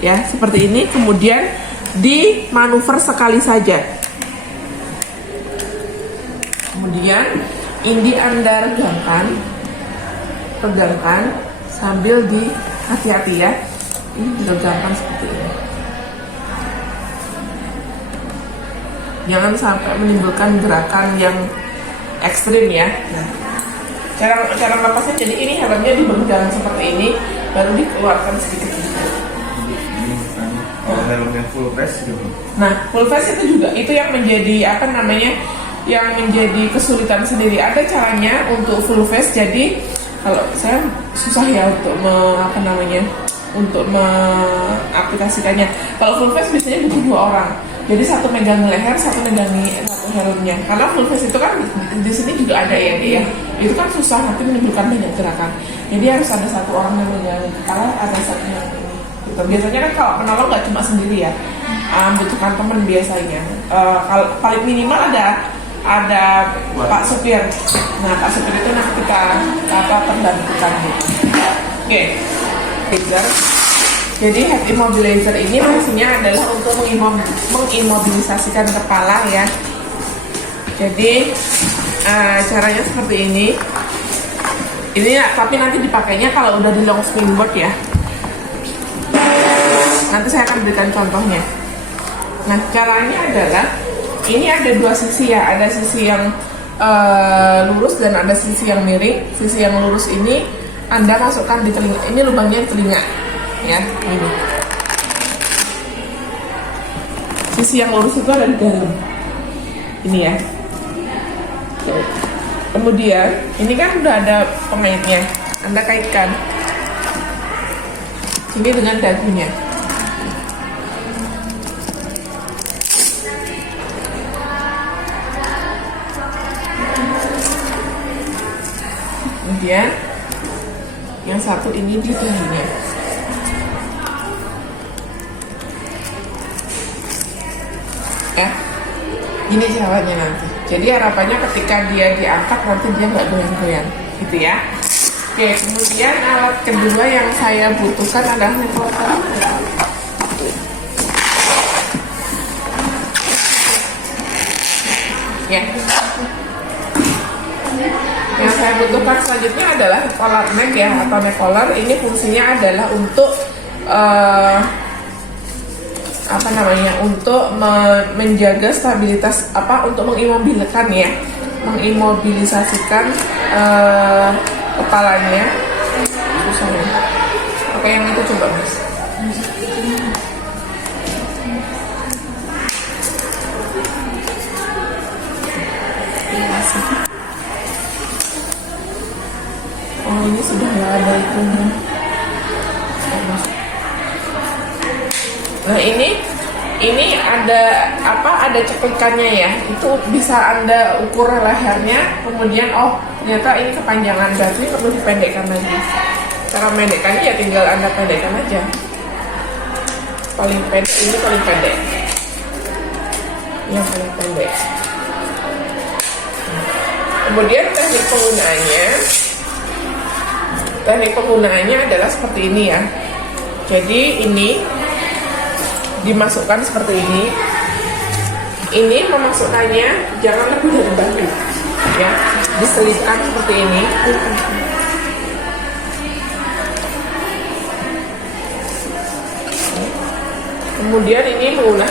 ya, seperti ini. Kemudian dimanuver sekali saja. Kemudian ini Anda regangkan sambil hati-hati ya. Ini diregangkan seperti ini. Jangan sampai menimbulkan gerakan yang ekstrim ya. Nah, cara melepasnya, jadi ini helmnya dipegang seperti ini, baru dikeluarkan sedikit. Helmnya full face gitu. Nah, full face itu juga itu yang menjadi yang menjadi kesulitan sendiri. Ada caranya untuk full face. Jadi kalau saya susah ya untuk mengaplikasikannya. Kalau full face biasanya butuh 2 orang. Jadi satu megang leher, satu megangi satu helmnya. Karena full face itu kan di sini juga ada ya dia. Itu kan susah, nanti menimbulkan banyak gerakan. Jadi harus ada satu orang yang megang kepala, ada satu yang ini. Gitu. Biasanya kan kalau penolong nggak cuma sendiri ya, butuhkan teman biasanya. Kalau paling minimal ada Pak supir. Nah, Pak supir itu nanti kita terbantukan gitu. Oke. Jadi head immobilizer ini fungsinya adalah untuk mengimobilisasikan kepala ya. Jadi caranya seperti ini. Ini ya, tapi nanti dipakainya kalau udah di long springboard ya. Nanti saya akan berikan contohnya. Nah, caranya adalah ini ada 2 sisi ya. Ada sisi yang lurus dan ada sisi yang miring. Sisi yang lurus ini Anda masukkan di telinga. Ini lubangnya telinga. Ya, ini. Sisi yang lurus itu ada di dalam. Ini ya. Kemudian, ini kan udah ada pengaitnya. Anda kaitkan ini dengan dagunya. Kemudian, yang satu ini di tingginya. Ya, ini caranya nanti. Jadi harapannya ketika dia diangkat nanti dia nggak goyang-goyang, gitu ya. Oke, kemudian alat kedua yang saya butuhkan adalah nekoler. Ya. Yang saya butuhkan selanjutnya adalah collar neck ya, atau neck collar. Ini fungsinya adalah untuk untuk menjaga stabilitas, untuk mengimobilisasikan kepalanya. Susah ya. Oke, yang itu coba mas. Oh, ini sudah nggak ada itunya. Nah, ini ada ceklikannya ya. Itu bisa Anda ukur lehernya, kemudian ternyata ini kepanjangan, berarti perlu dipendekkan lagi. Cara mendekkannya ya tinggal Anda pendekkan aja. Paling pendek, ini paling pendek. Yang paling pendek. Kemudian teknik penggunaannya adalah seperti ini ya. Jadi ini dimasukkan seperti ini. Ini memasukkannya jangan lebih dari bahu ya, diselipkan seperti ini. Kemudian ini menggunakan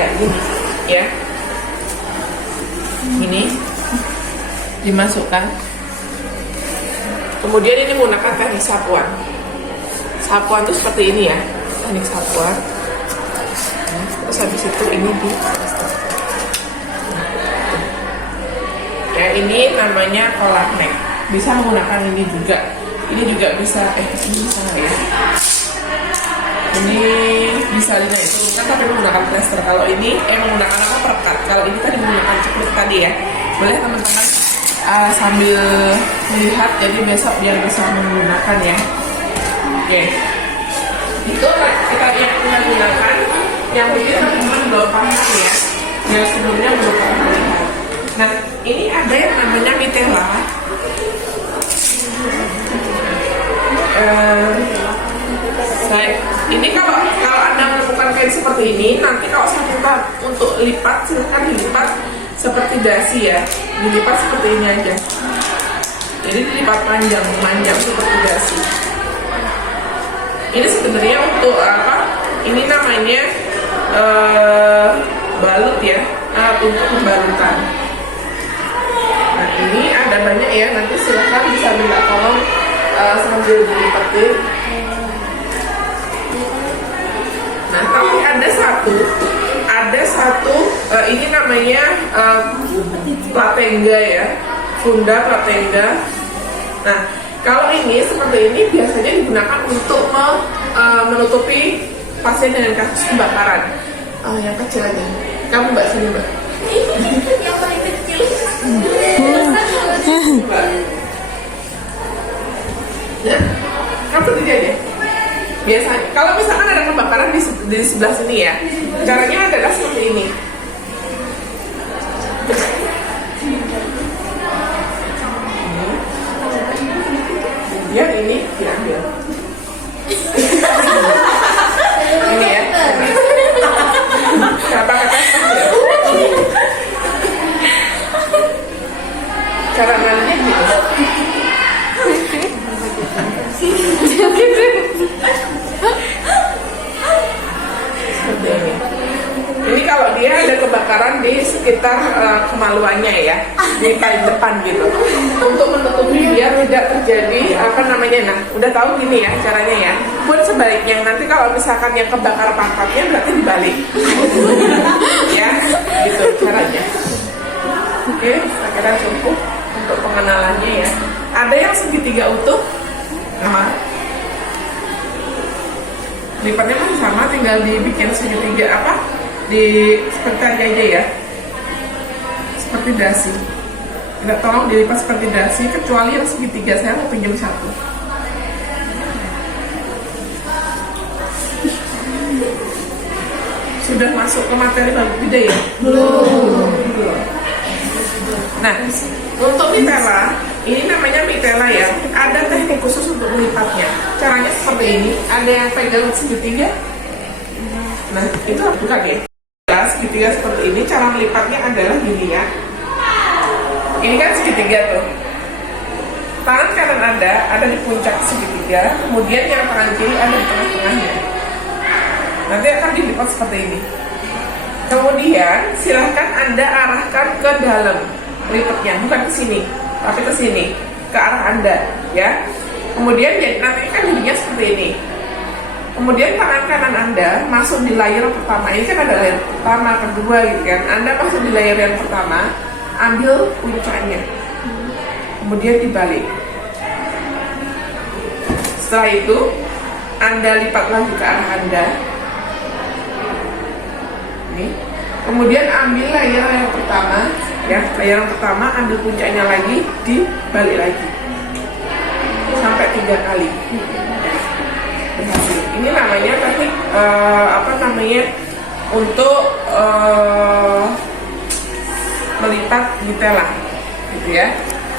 ya ini ya, ini dimasukkan. Kemudian ini menggunakan teknik sapuan. Sapuan itu seperti ini ya, teknik sapuan. Terus habis itu ini ya, ini namanya collar neck. Bisa menggunakan ini juga. Ini juga bisa, ini bisa ya. Ini bisa dinaikkan tapi menggunakan plester. Kalau ini menggunakan perekat. Kalau ini tadi menggunakan ceklik tadi ya. Boleh teman-teman sambil melihat, jadi besok biar bisa menggunakan ya. Oke, itu kita yang gunakan. Yang mungkin teman-teman belum paham ya, yang sebelumnya belum paham. Nah, ini ada yang namanya mitela. lipat, silahkan dilipat seperti dasi ya, dilipat seperti ini aja. Jadi dilipat panjang seperti dasi. Ini sebenarnya untuk apa? Ini namanya balut ya, untuk pembalutan. Nah ini ada banyak ya, nanti silahkan bisa minta tolong sambil dilipatin. Nah tapi ada satu ini namanya platengga ya, funda platengga. Nah kalau ini seperti ini biasanya digunakan untuk menutupi pasien dengan kasus kebakaran. Yang kecil aja. Kamu mbak sini mbak. Yang paling kecil. Ya, kamu tidak aja. Biasanya, kalau misalkan ada kebakaran di sebelah sini ya, caranya adalah seperti ini. Kemudian ini diambil. Ini ya. Kenapa cara ngambilnya gitu? Seperti ini. Ini kalau dia ada kebakaran di sekitar kemaluannya ya, di paling depan gitu, untuk menutupi biar tidak terjadi apa namanya. Nah, udah tahu gini ya caranya ya. Buat sebaliknya nanti kalau misalkan yang kebakar pantatnya berarti dibalik, ya, gitu caranya. Oke, saya kira cukup untuk pengenalannya ya. Ada yang segitiga utuh, lipatnya masih sama, tinggal dibikin segitiga apa? Seperti tadi aja ya, seperti dasi. Tidak, tolong dilipat seperti dasi, kecuali yang segitiga. Saya mau pinjam satu. Sudah masuk ke materi balut bida ya? Belum. Nah, untuk mitela, ini namanya mitela ya. Ada teknik khusus untuk melipatnya. Caranya seperti ini. Ada yang pegang segitiga. Nah, itu bukan ya. Segitiga seperti ini, cara melipatnya adalah gini ya. Ini kan segitiga tuh. Tangan kanan ada di puncak segitiga, kemudian yang tangan kiri ada di tengah-tengahnya. Nanti akan dilipat seperti ini. Kemudian silahkan Anda arahkan ke dalam lipatnya, bukan ke sini, tapi ke sini, ke arah Anda, ya. Kemudian nanti kan jadinya seperti ini. Kemudian tangan kanan Anda masuk di layer pertama. Ini kan ada layer pertama, kedua gitu kan. Anda masuk di layer yang pertama, ambil puncaknya, kemudian dibalik. Setelah itu Anda lipat lagi ke arah Anda. Ini. Kemudian ambil layer yang pertama, ya, layer yang pertama, ambil puncaknya lagi, dibalik lagi sampai 3 kali. Berhasil. Ini namanya teknik untuk melipat mitela, gitu ya.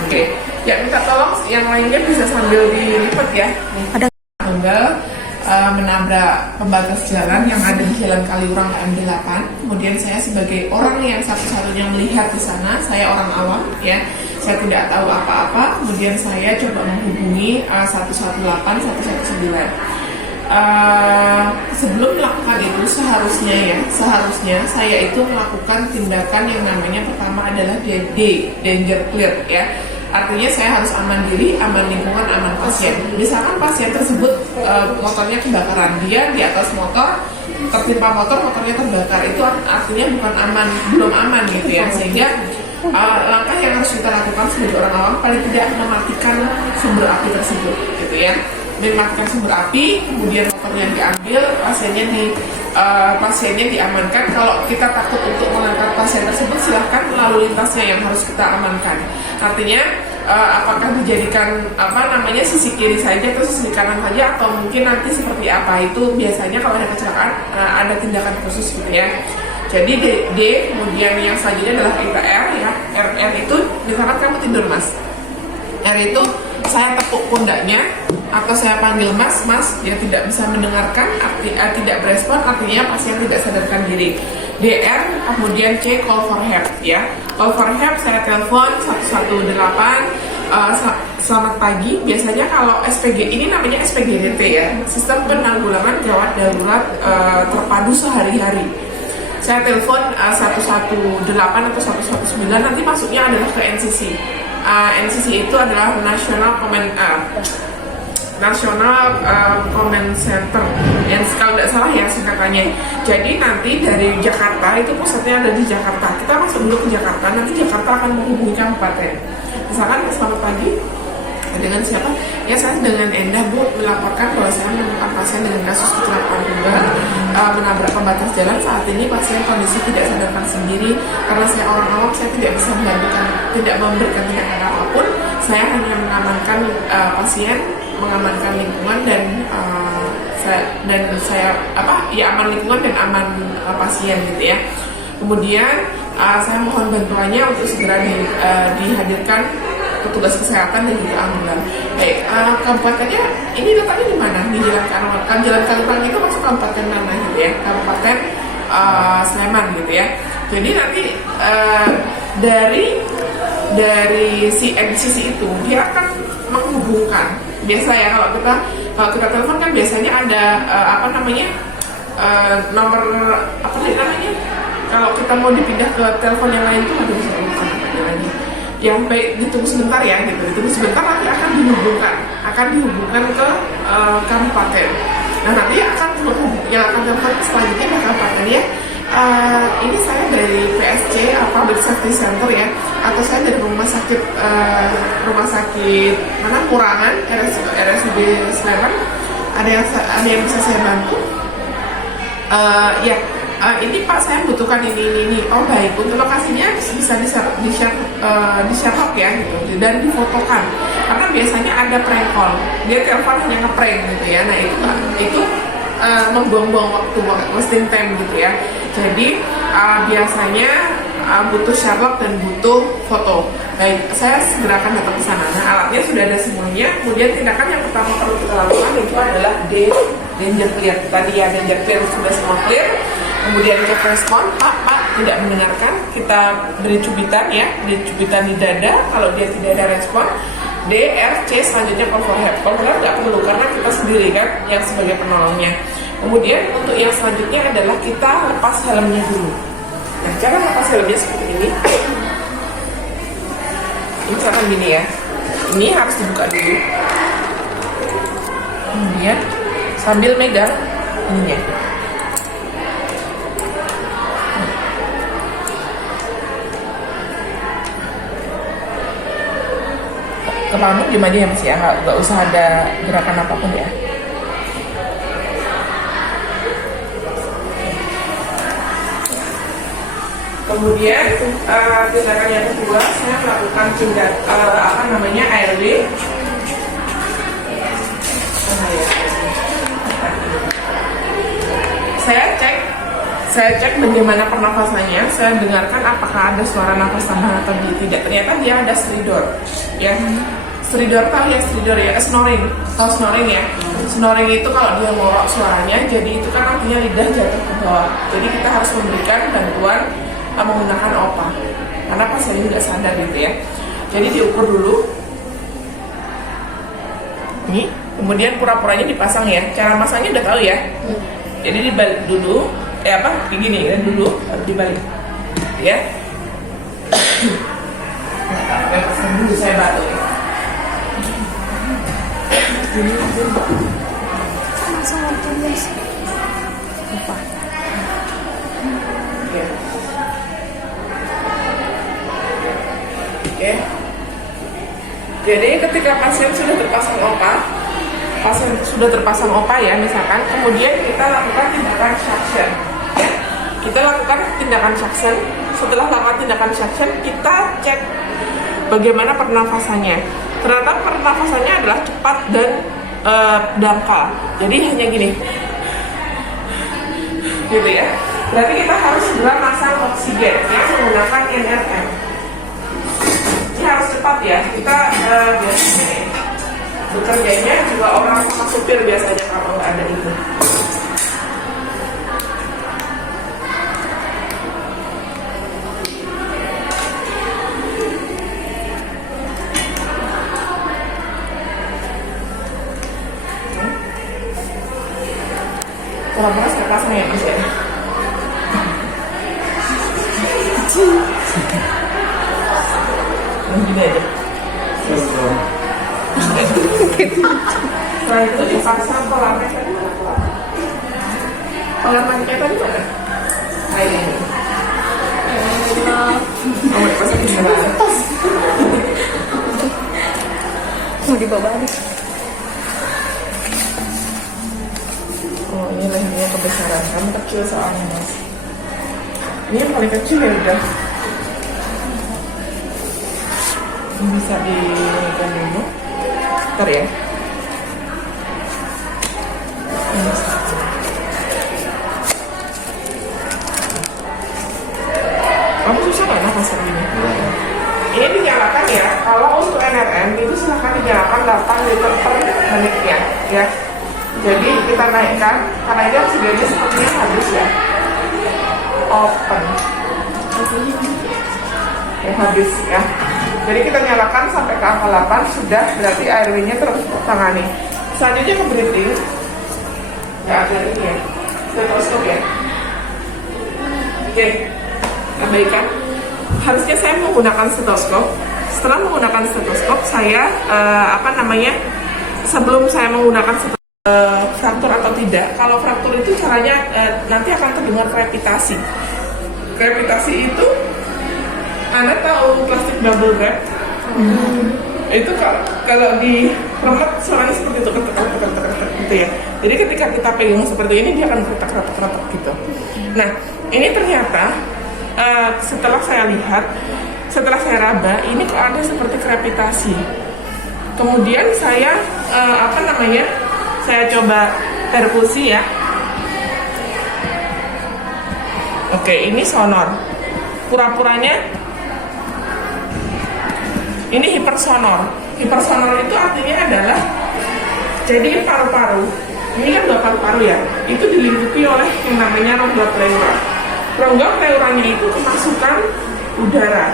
Oke. Ya, minta tolong yang lainnya bisa sambil dilipat ya. Ada tanggal menabrak pembatas jalan yang ada di Jalan Kaliurang KM8. Kemudian saya sebagai orang yang satu-satunya melihat di sana, saya orang awam ya. Saya tidak tahu apa-apa. Kemudian saya coba menghubungi 118 119. Sebelum melakukan itu seharusnya saya itu melakukan tindakan yang namanya pertama adalah danger clear ya. Artinya saya harus aman diri, aman lingkungan, aman pasien. Misalkan pasien tersebut motornya kebakaran, dia di atas motor tertimpa motornya terbakar, itu artinya bukan aman, belum aman gitu ya. Sehingga langkah yang harus kita lakukan sebagai orang awam paling tidak mematikan sumber api tersebut gitu ya. Mematikan sumber api, kemudian motornya diambil, pasiennya diamankan. Kalau kita takut untuk mengangkat pasien tersebut, silahkan lalu lintasnya yang harus kita amankan. Artinya apakah dijadikan sisi kiri saja atau sisi kanan saja, atau mungkin nanti seperti apa, itu biasanya kalau ada kecelakaan ada tindakan khusus gitu ya. Jadi D, kemudian yang selanjutnya adalah R ya. R itu misalkan kamu tidur mas, R itu saya tepuk pundaknya atau saya panggil mas, dia tidak bisa mendengarkan, tidak berespon, artinya pasien tidak sadarkan diri. DR, kemudian C call for help ya. Call for help saya telepon 118. Selamat pagi. Biasanya kalau SPG ini namanya SPGDT ya, Sistem Penanggulangan Gawat Darurat Terpadu Sehari-hari. Saya telepon 118 atau 119, nanti masuknya adalah ke NCC. NCC itu adalah National Command Center, yang kalau tidak salah ya singkatannya. Jadi nanti dari Jakarta, itu pusatnya ada di Jakarta. Kita masuk dulu ke Jakarta, nanti Jakarta akan menghubungi kabupaten. Misalkan selamat pagi, dengan siapa? Ya, saya dengan Endah Bu melaporkan bahwa saya menemukan pasien dengan kasus kecelakaan tunggal menabrak pembatas jalan. Saat ini pasien kondisi tidak sadarkan sendiri. Karena saya orang awam, saya tidak bisa tidak memberikan tindakan apapun. Saya hanya mengamankan pasien, mengamankan lingkungan dan saya aman lingkungan dan aman pasien gitu ya. Kemudian saya mohon bantuannya untuk segera dihadirkan petugas kesehatan dan juga ambulan. Baik, kabupatennya ini letaknya di mana? Di Jalan Kaliurang. Jalan Kaliurang itu masuk kabupaten mana gitu ya? Kabupaten Sleman gitu ya. Jadi nanti dari si NCC itu dia akan menghubungkan. Biasa ya kalau kita telepon kan biasanya ada nomor apa namanya? Kalau kita mau dipindah ke telepon yang lain itu ada bisa lagi. Yang baik ditunggu sebentar ya gitu. Ditunggu sebentar nanti akan dihubungkan ke kabupaten. Nah nanti yang akan telepon selanjutnya ke kabupaten ya. Ini saya dari PSC Public Safety Center ya, atau saya dari rumah sakit mana Kurangan RSUD Sleman. Ada yang bisa saya bantu? Ini Pak, saya butuhkan ini. Oh baik, untuk lokasinya bisa di share ya gitu dan difotokan. Karena biasanya ada prank call, dia telepon hanya nge-prank gitu ya. Nah itu membuang-buang waktu, wasting time gitu ya. Jadi biasanya butuh Sherlock dan butuh foto. Baik, saya segera akan datang ke sana. Nah, alatnya sudah ada semuanya. Kemudian tindakan yang pertama perlu kita lakukan itu adalah danger clear. Tadi ya danger clear sudah semua clear. Kemudian cek respon, Pak tidak mendengarkan. Kita beri cubitan ya, beri cubitan di dada. Kalau dia tidak ada respon, DRC selanjutnya call for help. Call for help nggak perlu karena kita sendiri kan yang sebagai penolongnya. Kemudian untuk yang selanjutnya adalah kita lepas helmnya dulu. Nah, cara lepas helmnya seperti ini. Misalkan gini ya, ini harus dibuka dulu. Kemudian sambil megang ininya. Kepalamu gimana ya Mas ya, nggak usah ada gerakan apapun ya. Kemudian tindakan yang kedua, saya melakukan ARB. Saya cek bagaimana pernafasannya. Saya dengarkan apakah ada suara nafas tambahan atau tidak. Ternyata dia ada stridor. Ya, stridor tahu ya stridor ya, snoring. Tahu snoring ya? Snoring itu kalau dia ngorok suaranya, jadi itu kan artinya lidah jatuh ke bawah. Jadi kita harus memberikan bantuan menggunakan OPA. Karena pasien tidak sadar gitu ya. Jadi diukur dulu. Ini, kemudian pura-puranya dipasang ya. Cara masangnya udah tahu ya. Jadi dibalik dulu. Begini kan dulu harus dibalik. Ya. Dulu saya batuk. Lupa. Oke. Jadi ketika pasien sudah terpasang OPA ya misalkan, kemudian kita lakukan tindakan suction. Ya. Kita lakukan tindakan suction. Setelah lakukan tindakan suction, kita cek bagaimana pernafasannya. Ternyata pernafasannya adalah cepat dan dangkal. Jadi hanya gini, gitu ya. Berarti kita harus segera masang oksigen ya, menggunakan NRM. Ini harus cepat ya. Kita biasanya bekerjanya juga orang sama supir biasanya kalau nggak ada itu. pura-pura saya pasang ya mas ya. Gini aja. Setelah itu dipasang pola mereka di mana? Pola mereka tadi mana? Nah ini. Oh, pasang di sana. Mau dibawa balik. Oh ini lehernya kebesaran, kamu kecil soalnya mas. Ini yang paling kecil ya udah. Ini bisa dinaikkan dulu. Ntar ya. Kamu susah nggak nafas kayak gini? Ini dinyalakan ya. Kalau untuk NRM itu silahkan dinyalakan 8 liter per menitnya ya. Jadi kita naikkan karena ini oksigennya sepertinya habis ya. Open. Ya habis ya. Jadi kita nyalakan sampai ke angka 8 sudah, berarti airway-nya tertangani. Selanjutnya ke breathing. Ya ada ini ya. Stetoskop ya. Oke. Abaikan. Harusnya saya menggunakan stetoskop. Setelah menggunakan stetoskop, saya sebelum saya menggunakan fraktur atau tidak. Kalau fraktur itu caranya nanti akan terdengar krepitasi. Krepitasi itu, Anda tahu plastik bubble wrap? Itu kalau di remet suaranya seperti itu, ketek gitu ya. Jadi ketika kita pegang seperti ini, dia akan ketek gitu. Nah, ini ternyata setelah saya lihat, setelah saya raba, ini kok ada seperti krepitasi. Kemudian saya saya coba perkusi ya. Oke, ini sonor. Pura-puranya ini hipersonor. Hipersonor itu artinya adalah jadi paru-paru. Ini kan dua paru-paru ya. Itu dilingkupi oleh yang namanya rongga pleura. Rongga pleuranya itu kemasukan udara.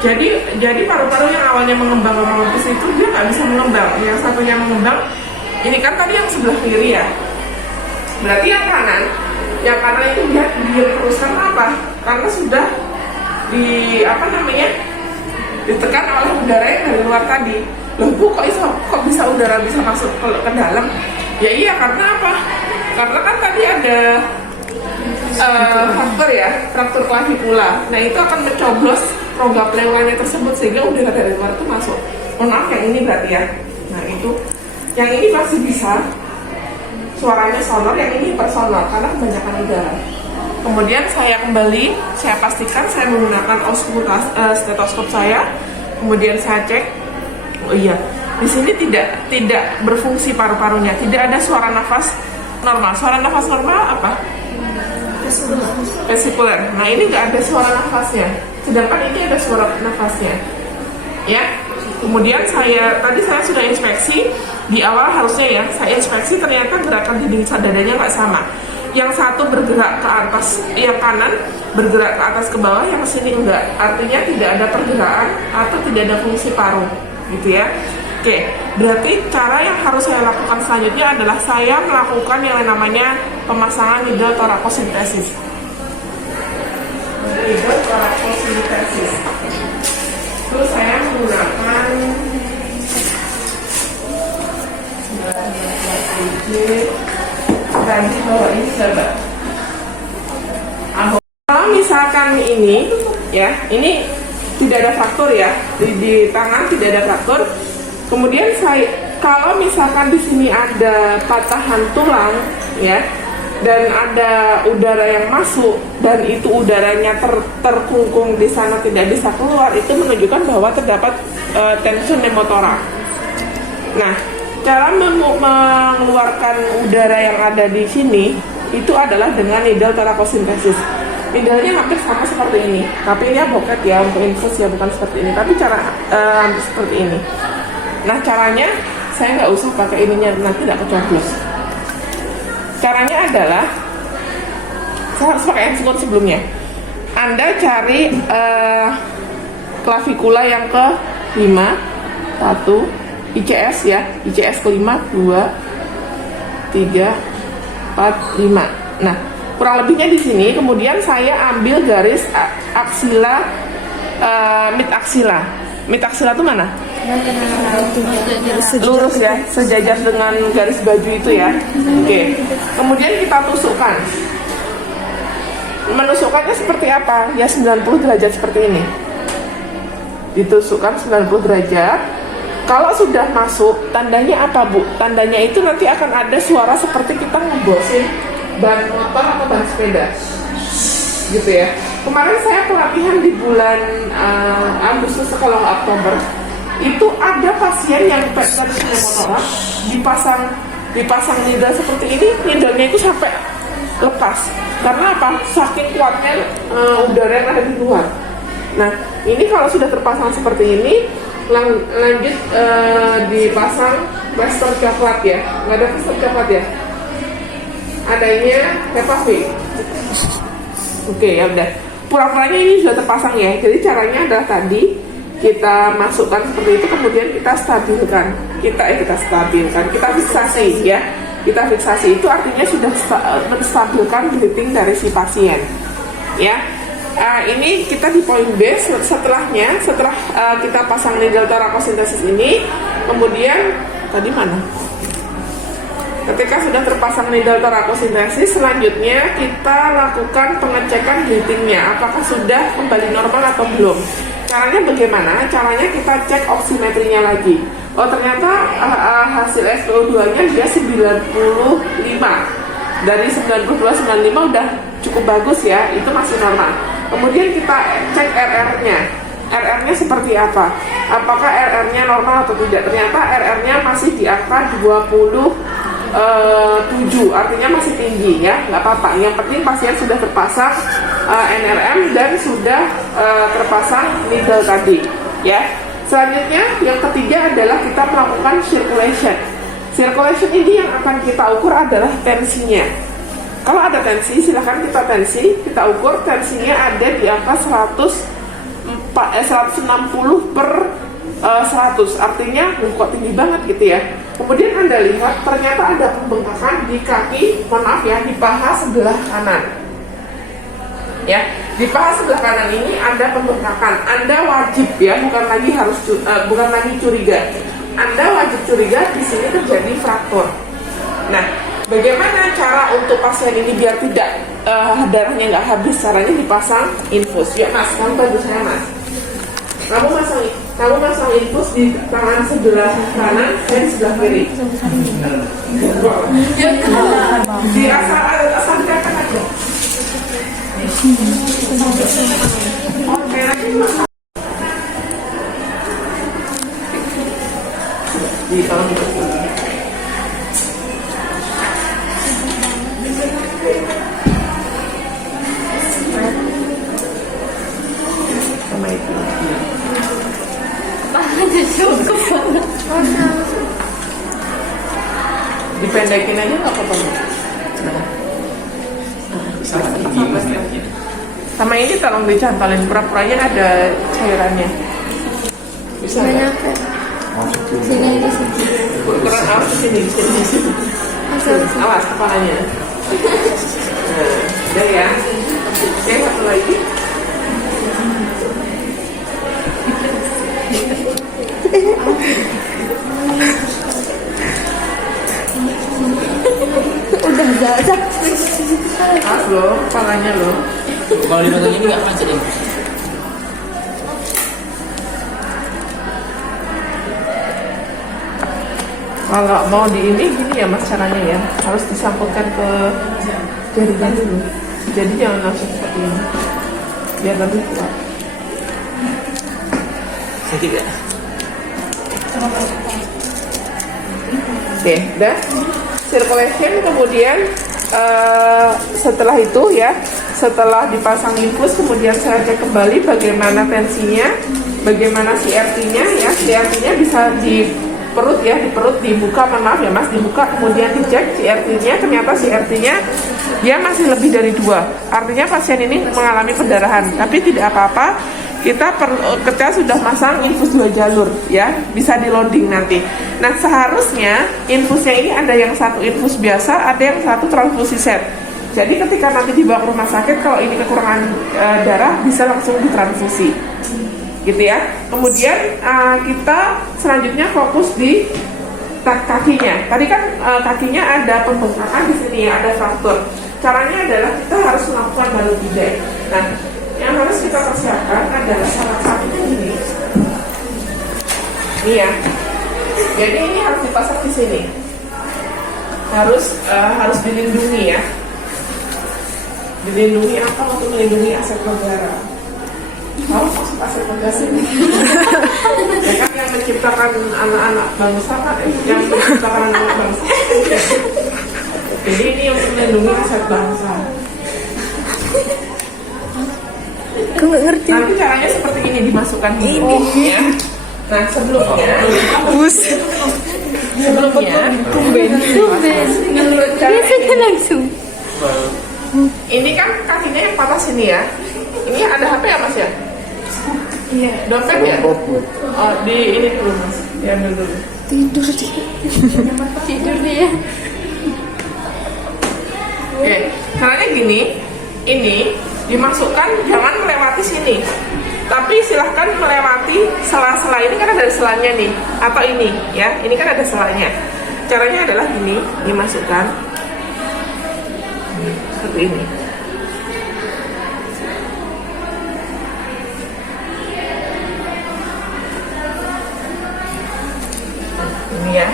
Jadi paru-paru yang awalnya mengembang ke situ dia nggak bisa mengembang. Yang satunya mengembang. Ini kan tadi yang sebelah kiri ya. Berarti yang kanan itu dia terus karena apa? Karena sudah ditekan oleh udara yang dari luar tadi. Loh Bu, kok bisa udara bisa masuk ke dalam? Ya iya, karena apa? Karena kan tadi ada fraktur klavikula. Nah itu akan mencoblos rongga pleuranya tersebut sehingga udara dari luar itu masuk. Mohon maaf yang ini berarti ya. Nah itu, yang ini masih bisa suaranya sonor, yang ini hipersonor karena kebanyakan udara. Kemudian saya pastikan saya menggunakan stetoskop saya. Kemudian saya cek, oh iya, di sini tidak berfungsi paru-parunya, tidak ada suara nafas normal. Suara nafas normal apa? Vesikuler. Nah ini nggak ada suara nafasnya, sedangkan ini ada suara nafasnya. Ya. Kemudian tadi saya sudah inspeksi di awal harusnya ya, saya inspeksi ternyata gerakan dinding dadanya nggak sama. Yang satu bergerak ke atas, yang kanan bergerak ke atas ke bawah, yang sini enggak. Artinya tidak ada pergerakan atau tidak ada fungsi paru, gitu ya. Oke, berarti cara yang harus saya lakukan selanjutnya adalah saya melakukan yang namanya pemasangan needle thoracosintesis. Needle thoracosintesis. Terus saya menggunakan dan di bawah ini sahabat. Kalau misalkan ini ya, ini tidak ada fraktur ya, di tangan tidak ada fraktur. Kemudian kalau misalkan di sini ada patahan tulang ya, dan ada udara yang masuk dan itu udaranya terkungkung di sana tidak bisa keluar, itu menunjukkan bahwa terdapat tension pneumothora. Nah, cara mengeluarkan udara yang ada di sini itu adalah dengan needle thoracosintesis. Needle-nya hampir sama seperti ini, tapi ini boket ya untuk infus ya, bukan seperti ini, tapi cara seperti ini. Nah caranya saya nggak usah pakai ininya, nanti tidak kecoblos. Caranya adalah saya harus pakai enzim sebelumnya. Anda cari klavikula yang ke-5, 1, ICS ya, ICS ke-5, 2, 3, 4, 5. Nah, kurang lebihnya di sini. Kemudian saya ambil garis aksila, mid aksila. Mid aksila itu mana? Lurus ya, sejajar dengan garis baju itu ya. Oke. Kemudian kita tusukkan. Menusukkannya seperti apa? Ya 90 derajat seperti ini. Ditusukkan 90 derajat. Kalau sudah masuk, tandanya apa, Bu? Tandanya itu nanti akan ada suara seperti kita ngebosin ban motor atau ban sepeda. Gitu ya. Kemarin saya pelatihan di bulan Agustus kalau nggak Oktober. Itu ada pasien yang dari sepeda motor dipasang needle seperti ini, needle-nya itu sampai lepas. Karena apa? Saking kuatnya udara yang ada di luar. Nah, ini kalau sudah terpasang seperti ini, lanjut dipasang plaster coklat ya. Nggak ada plaster coklat ya? Adanya Hepavik. Oke, ya udah. Pura-puranya ini sudah terpasang ya. Jadi caranya adalah tadi kita masukkan seperti itu, kemudian kita stabilkan. Kita stabilkan, kita fiksasi ya. Kita fiksasi itu artinya sudah menstabilkan breathing dari si pasien. Ya. Ini kita di poin B. Setelah kita pasang needle thoracocentesis ini, kemudian tadi mana? Ketika sudah terpasang needle thoracocentesis, selanjutnya kita lakukan pengecekan breathingnya, apakah sudah kembali normal atau belum. Caranya bagaimana? Caranya kita cek oximetrinya lagi. Oh, ternyata hasil SpO2-nya dia 95. Dari 92-95 udah cukup bagus ya, itu masih normal. Kemudian kita cek RR-nya. RR-nya seperti apa? Apakah RR-nya normal atau tidak? Ternyata RR-nya masih di angka 27, artinya masih tinggi ya, nggak apa-apa. Yang penting pasien sudah terpasang NRM dan sudah terpasang needle tadi ya. Selanjutnya yang ketiga adalah kita melakukan circulation. Circulation ini yang akan kita ukur adalah tensinya. Kalau ada tensi, silahkan kita ukur. Tensinya ada di angka 160 per 100, artinya kok tinggi banget gitu ya. Kemudian Anda lihat ternyata ada pembengkakan di kaki, di paha sebelah kanan. Ya, di paha sebelah kanan ini ada pembengkakan. Anda wajib ya, bukan lagi curiga. Anda wajib curiga di sini terjadi fraktur. Nah, bagaimana cara untuk pasien ini biar tidak darahnya nggak habis? Caranya dipasang infus. Ya Mas, kamu bantu saya Mas. Kamu masang infus di tangan sebelah kanan, saya di sebelah kiri. Di asal gerakan aja. Oke, di tahun sama itu. Dipendekin aja nggak apa-apa. Sama ini tolong dicantolin, pura-puranya ada cairannya. Bisa nggak? Sini di sini. Ukuran awas di sini. Awas kepalanya. Nah, udah ya. Oke, satu lagi. Udah zazak. Awas loh, kepalanya loh. Kalau di bagian ini nggak pancet ya? Kalau mau di ini gini ya Mas caranya ya, harus disangkutkan ke jarinya dulu. Jadi jangan langsung seperti ini, biar lebih kuat. Sakit ya? Oke, udah circulation. Kemudian setelah itu ya, setelah dipasang infus, kemudian saya cek kembali bagaimana tensinya, bagaimana CRT-nya ya. CRT-nya bisa di perut ya, di perut dibuka, maaf ya Mas, dibuka, kemudian dicek CRT-nya. Ternyata CRT-nya dia masih lebih dari 2, artinya pasien ini mengalami pendarahan, tapi tidak apa-apa. Kita sudah masang infus 2 jalur ya, bisa di loading nanti. Nah, seharusnya infusnya ini ada yang satu infus biasa, ada yang satu transfusi set. Jadi ketika nanti dibawa ke rumah sakit, kalau ini kekurangan darah bisa langsung ditransfusi, gitu ya. Kemudian kita selanjutnya fokus di kakinya. Tadi kan kakinya ada pembengkakan di sini ya, ada fraktur. Caranya adalah kita harus melakukan balon bidai. Nah, yang harus kita persiapkan adalah salah satunya ini. Ini ya. Jadi ini harus dipasang di sini. Harus dilindungi ya. Dilindungi apa? Untuk melindungi aset negara. Tahu maksud aset negara ini? Ya kan yang menciptakan anak-anak bangsa kan, yang menciptakan anak bangsa. Jadi ini untuk melindungi aset bangsa. Aku nggak ngerti. Nanti caranya seperti ini, dimasukkan ini ya. Nah sebelumnya, menurut cara Biasanya langsung. ini kan kakinya yang patah sini ya. Ini ada HP ya Mas ya? Iya. Dompet ya? Oh di ini dulu Mas. Diambil dulu. Tidur dia. Tidur dia. Oke, caranya gini. Ini dimasukkan, jangan melewati sini. Tapi silahkan melewati sela-sela. Ini kan ada selanya nih, atau ini ya. Ini kan ada selanya. Caranya adalah gini, dimasukkan seperti ini. Ini ya.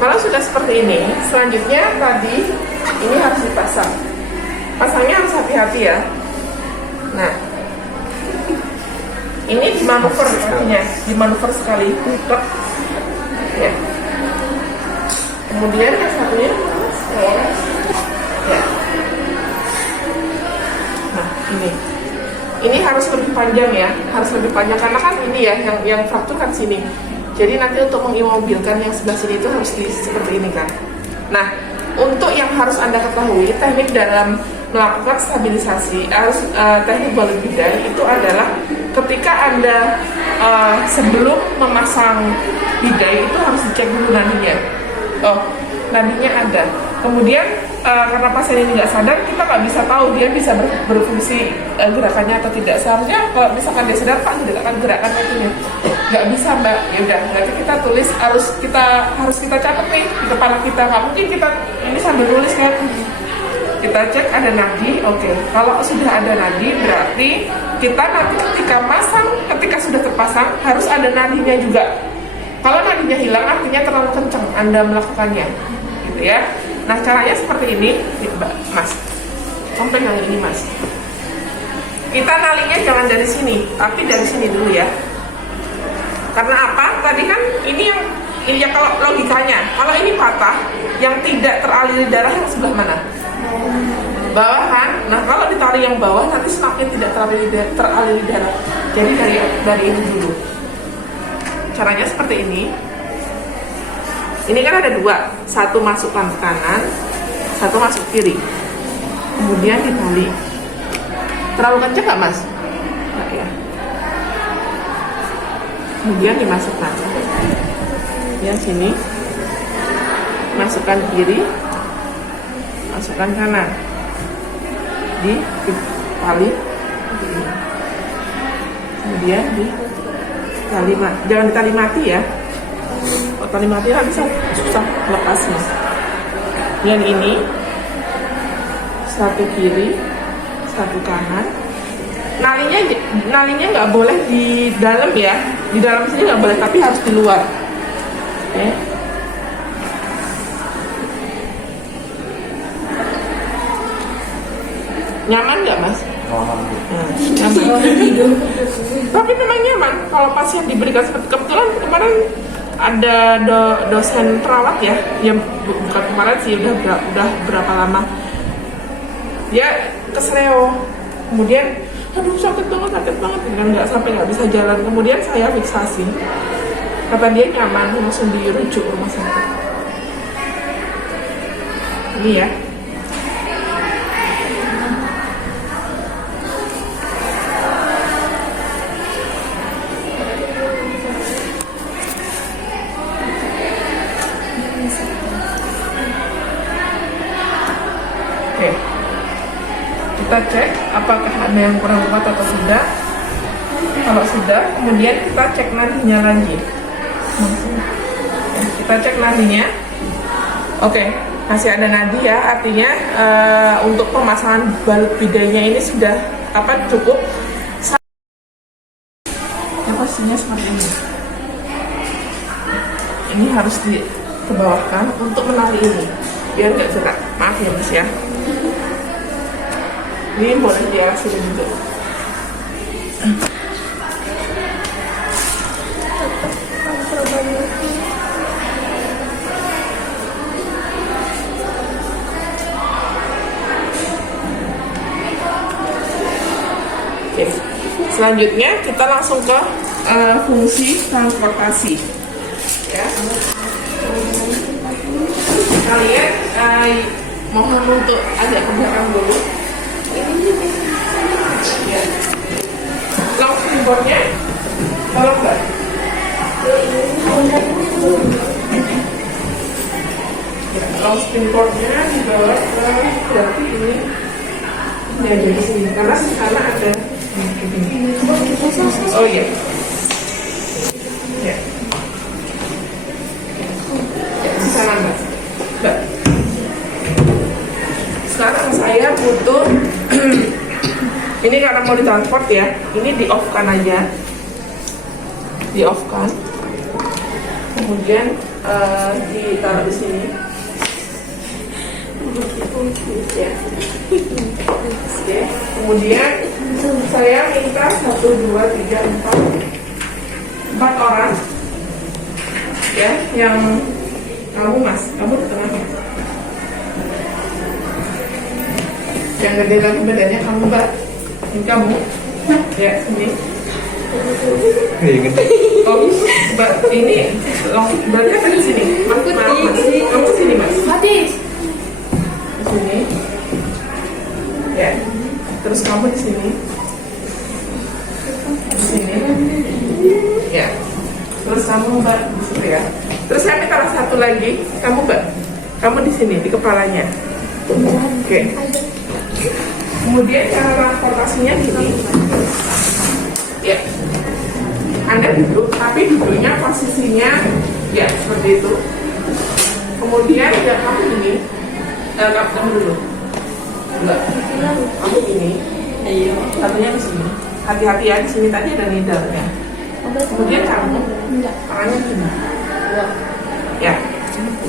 Kalau sudah seperti ini, selanjutnya tadi ini harus dipasang. Pasangnya harus hati-hati ya. Nah, ini dimanuver kakinya, dimanuver sekali. Ya. Kemudian yang satunya, ya. Nah, ini harus lebih panjang ya, harus lebih panjang karena kan ini ya, yang fraktur kan sini. Jadi nanti untuk mengimobilkan yang sebelah sini itu harus seperti ini kan. Nah, untuk yang harus Anda ketahui, teknik dalam melakukan stabilisasi, teknik balon bidai itu adalah ketika Anda sebelum memasang bidai itu harus dicek dulu nadinya. Oh, nadinya ada. Kemudian karena pasien ini nggak sadar, kita nggak bisa tahu dia bisa berfungsi gerakannya atau tidak. Seharusnya kalau misalkan dia sadar, Pak gerakan kakinya nggak bisa Mbak, ya udah nanti kita tulis, harus kita catat nih di kepala kita. Nggak mungkin kita ini sambil nulis kan. Kita cek ada nadi, oke. Kalau sudah ada nadi berarti kita nanti ketika sudah terpasang harus ada nadinya juga. Kalau nadinya hilang artinya terlalu kencang Anda melakukannya, gitu ya. Nah caranya seperti ini, Mas. Sampai yang ini Mas. Kita nalinya jangan dari sini, tapi dari sini dulu ya. Karena apa? Tadi kan ini ya kalau logikanya, kalau ini patah, yang tidak teraliri darah yang sebelah mana? Bawahan. Nah kalau ditarik yang bawah nanti semakin tidak teraliri darah. Jadi dari ini dulu. Caranya seperti ini. Ini kan ada dua, satu masukkan ke kanan, satu masuk kiri. Kemudian ditali. Terlalu kencang nggak Mas? Nggak ya. Kemudian dimasukkan. Ya sini. Masukkan kiri, masukkan kanan. Ditali. Kemudian ditali, jangan ditali mati ya. Kalau tali mati kan bisa susah lepasnya. Yang ini satu kiri, satu kanan. Nalinya nggak boleh di dalam ya. Di dalam sini nggak boleh, tapi harus di luar. Oke. Nyaman nggak Mas? Nyaman. Tapi memang nyaman kalau pasien diberikan seperti, kebetulan kemarin ada dosen perawat ya, yang bukan kemarin sih, udah berapa lama dia kesleo, kemudian aduh sakit banget kan nggak bisa jalan, kemudian saya fiksasi, kata dia nyaman, langsung dirujuk ke rumah sakit. Ini ya. Oke. Kita cek apakah ada yang kurang kuat atau tidak. Kalau sudah, kemudian kita cek nadinya lagi. Kita cek nadinya. Oke, masih ada nadi ya, artinya untuk pemasangan balut bidainya ini sudah cukup. Ya, posisinya seperti ini. Ini harus dibawahkan untuk menari ini, biar nggak gerak. Maaf ya Mas ya. Ini boleh diarasin juga. Oke. Selanjutnya kita langsung ke fungsi transportasi. Ya. Kalian mohon untuk agak ke belakang dulu. Ya. Langsung boardnya, tolong Mbak. Long spin boardnya dibawa ke berarti ini ada di sini karena di sana ada. Oh iya. Ya. Di sana Mbak. Mbak. Sekarang saya butuh ini karena mau ditransport ya, ini di off kan aja, di off kan, kemudian ditaruh di sini, ya. Oke. Kemudian saya minta 1, 2, 3, 4 orang, ya, yang kamu Mas, kamu di tengahnya. Yang gede lagi badannya kamu Mbak. Ini kamu. Ya, sini. Oh, Mbak, ini berarti ada di sini. Mas, kamu sini Mas. Di sini. Ya. Terus kamu di sini. Di sini. Ya. Terus kamu Mbak di situ ya. Terus saya minta satu lagi, kamu Mbak. Kamu di sini di kepalanya. Oke. Kemudian cara transportasinya gini. Ya. Anda duduk, tapi duduknya posisinya ya seperti itu. Kemudian ya kamu gini. Kamu dulu. Enggak. Kamu gini. Satunya di sini. Hati-hati ya, di sini tadi ada needle-nya. Kemudian kamu tangannya gini. Ya.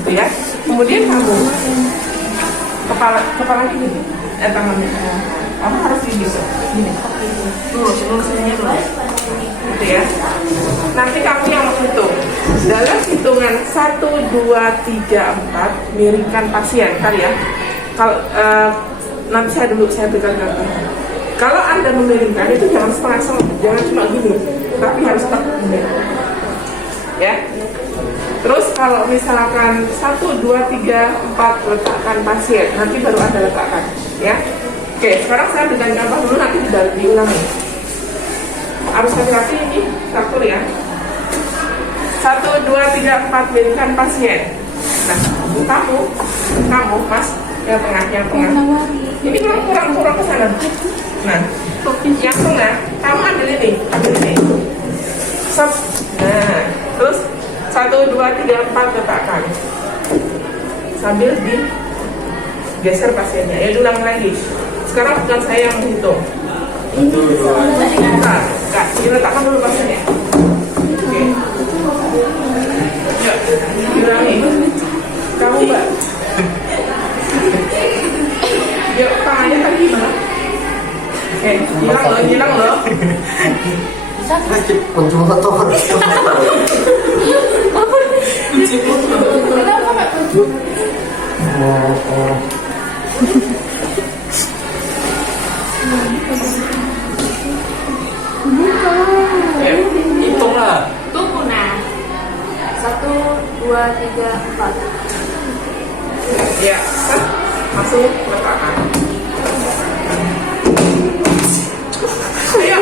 Gitu ya. Kemudian kamu kepala gini. Tangannya kamu harus gini lurus ininya lurus gitu ya. Nanti kamu yang menghitung dalam hitungan 1, 2, 3, 4 miringkan pasien kali ya. Kalau nanti saya berikan contoh. Kalau Anda memiringkan itu jangan setengah, jangan cuma gini, tapi harus tetap ya. Terus kalau misalkan 1, 2, 3, 4 letakkan pasien, nanti baru Anda letakkan, ya. Oke, sekarang saya berikan contoh dulu, nanti diulangi. Harus hati-hati ini, teratur ya. 1, 2, 3, 4 miringkan pasien. Nah, kamu Mas, yang tengah. Ini kurang ke sana. Nah, yang tengah, kamu ambil ini. Stop. Nah, terus 1, 2, 3, 4 letakkan sambil digeser pasiennya. Ya, ulang lagi. Sekarang bukan saya yang menghitung. Enggak, diletakkan dulu pasiennya. Oke. Ya, ulangi. Kamu Mbak. Ya, tangannya tadi gimana? Hilang loh. Kunci motor. Kenapa nggak kunci? Hitung lah. Tunggu nah. 1, 2, 3, 4. Ya. langsung letakkan. Ayo.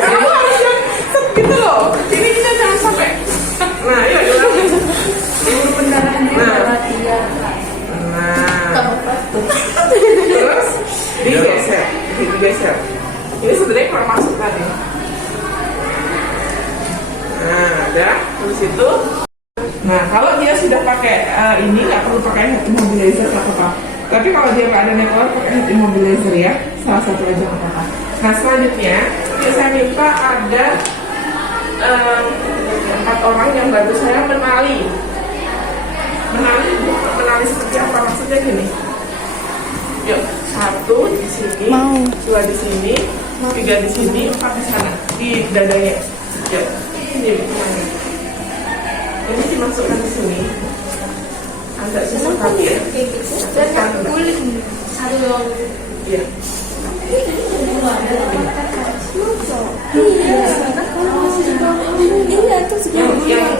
Kamu harus yang set gitu loh. Ini kita jangan sampai. Nah, ayo ulangi. Terus digeser. Ini sebenarnya kurang masuk tadi. Nah, udah. Terus itu. Nah, kalau dia sudah pakai ini nggak perlu pakai head immobilizer atau apa. Tapi kalau dia nggak ada neckwear pakai head immobilizer ya. Salah satu aja nggak apa-apa. Nah, selanjutnya saya minta ada 4 orang yang bantu saya menali seperti apa, maksudnya gini. Yuk, 1 di sini, 2 di sini, 3 di sini, 4 di sana, di dadanya. Yuk, ini gimana? Ini dimasukkan di sini. Agak susah kali ya. Dan kulit iya.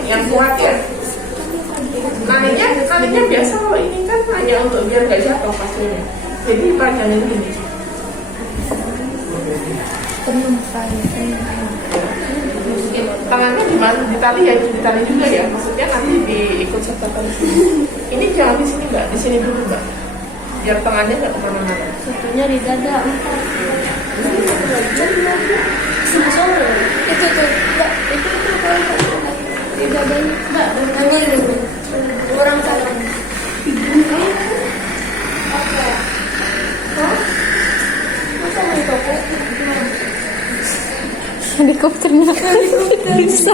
Yang kuat ya. Nalinya biasa loh, ini kan hanya untuk biar nggak jatuh pastinya. Jadi panjangin gini. Tangannya ditali ya, ditali juga ya. Maksudnya nanti diikut sertakan di sini. Ini jangan di sini mbak, di sini dulu mbak. Biar tangannya nggak kemana-mana. Satunya di dada. Itu tuh, enggak, itu di dadanya. Enggak, ini kurang salah. Masa mau toko? Helikopternya bisa.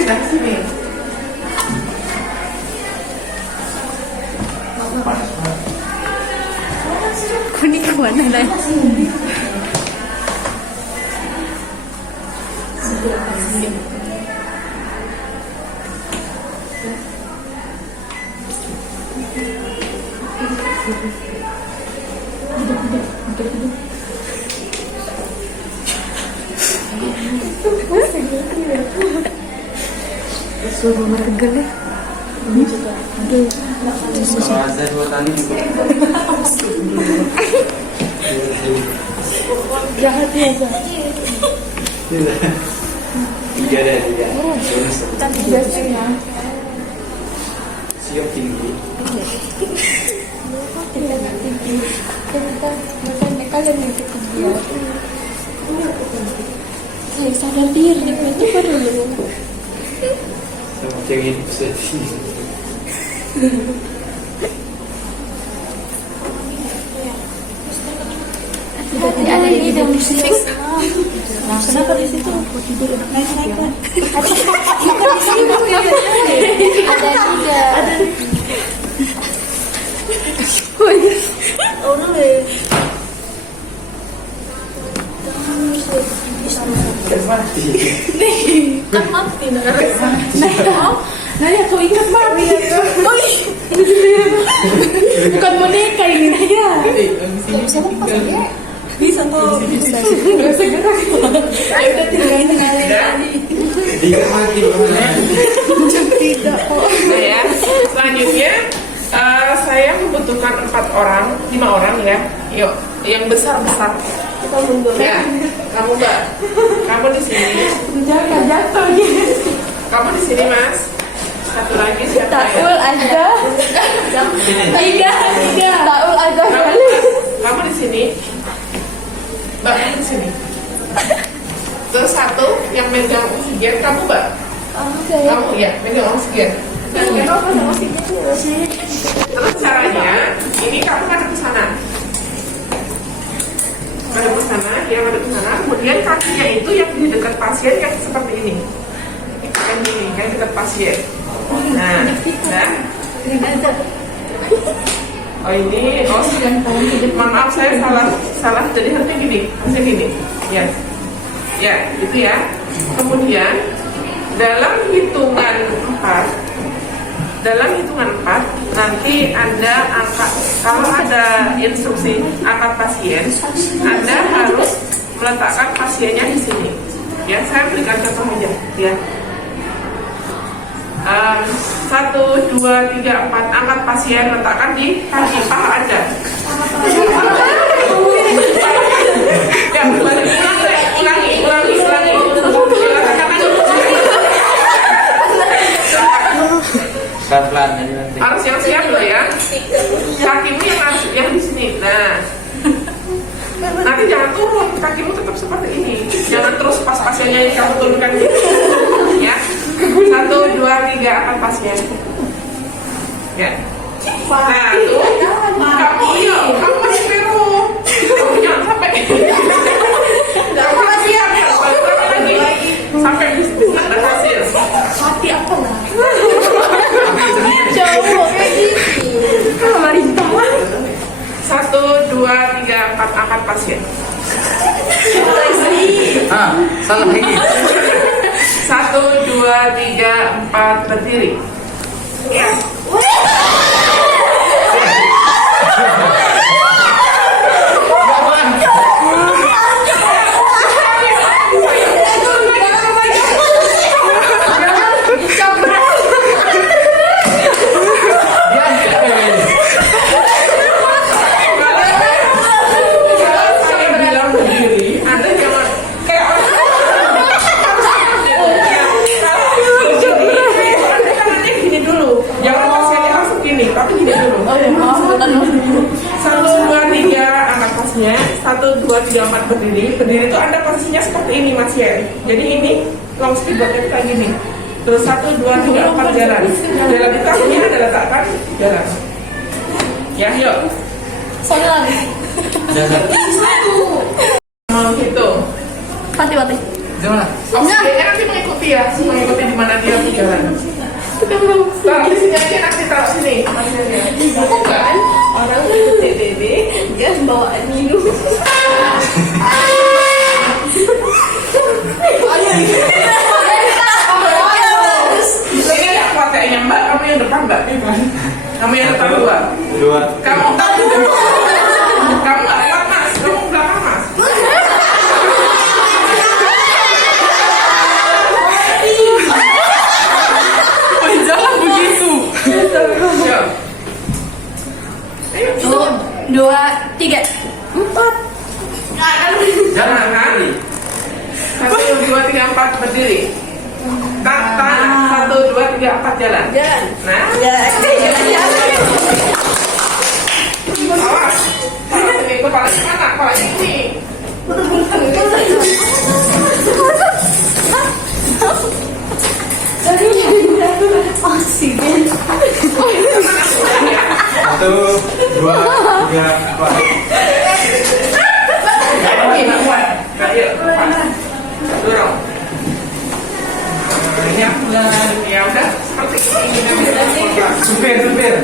Pindah ke sini. Kuning kemana nih? Suruh mergel ya. Ini juga. Kalau ada 2 kali juga. Jahat ya, Tiga ada 3. Bonus. tapi biasanya Siap tinggi. kita nggak tinggi. Kita makanya kalian yang ketinggian. Sadar diri itu perlu. Sama cewek hidup sedih. Hati ada ini dan musik. Kenapa di situ? Tidur naik. Ada di sini. Ada juga. Orang deh. Mati. Kan mati nah ya kau ingat mati bukan boneka ini ya bisa lepas ya bisa kok bisa gerak udah tinggalin tadi Tidak mati tidak kok Nah ya, selanjutnya saya membutuhkan 5 orang ya. Yuk, yang besar-besar. kita mundur Ya, kamu mbak, kamu di sini. jangan jatuh gitu Kamu di sini mas. Satu lagi siapa Taul ya? ada tiga Taul ada Kamu, kamu di sini. Mbak, kamu di sini. Terus satu yang megang oksigen, kamu mbak. Kamu ya, megang oksigen. Terus caranya, ini kamu ngadep ke sana. Ngadep ke sana, dia ngadep ke sana. Kemudian kakinya itu yang di dekat pasien yang seperti ini. Kayak gini, kayak dekat pasien. Nah, dan oh ini, mohon maaf saya salah. Jadi harusnya gini, ya, itu ya. Kemudian dalam hitungan 4 dalam hitungan 4 nanti Anda angkat, kalau ada instruksi angkat pasien, Anda harus meletakkan pasiennya di sini. Ya, saya berikan contoh aja. Ya. 1, 2, 3, 4 angkat pasien, letakkan di kaki paha Anda. Ya, ulangi. Pelan-pelan aja nanti. Harus yang siap loh ya. Kakimu yang harus yang di sini. Nah, nanti jangan turun, kakimu tetap seperti ini. Jangan terus pas pasiennya yang kamu turunkan gitu. Ya. 1, 2, 3 angkat pasien. Ya. Nah, tuh. Kamu masih peru. Kamu jangan sampai. Kamu masih siap ya. Lagi. Sampai bisa ada hasil. Hati apa lah? Cowok kayak gitu. Mari kita. 1, 2, 3, 4 angkat pasien. Salah lagi. 1, 2, 3, 4 berdiri. Ya. Tapi gini dulu. 1, 2, 3 angkat pasnya. 1, 2, 3, 4 berdiri. Berdiri itu Anda posisinya seperti ini Mas Yen. Jadi ini long speedboardnya kayak gini. Terus 1, 2, 3, 4 jalan. Jalan itu artinya Anda letakkan jalan. Ya, yuk. Soalnya lagi. Jangan. Mau gitu. Mati. Jangan. Oksigennya nanti mengikuti ya, mengikuti di mana dia berjalan. Taruh di sini aja, nanti taruh sini. Bukan orang itu TBB dia bawaan minum. Ini nggak kuat kayaknya Mbak, kamu yang depan Mbak. Kamu yang depan Mbak. Dua. Kamu nggak kuat Mas, kamu belakang Mas. Jangan begitu. Yuk. Ayo. 2, 3, 4. Jangan kan? 1, 2, 3, 4 berdiri. Tangan 1, 2, 3, 4 jalan. Jalan. Nah, awas. Kalau ini kepalanya mana? Kepalanya ini. Oksigen. 1, 2, 3, 4. Oke, nggak kuat. Ayo, dorong. Ini ya udah seperti ini. Supir.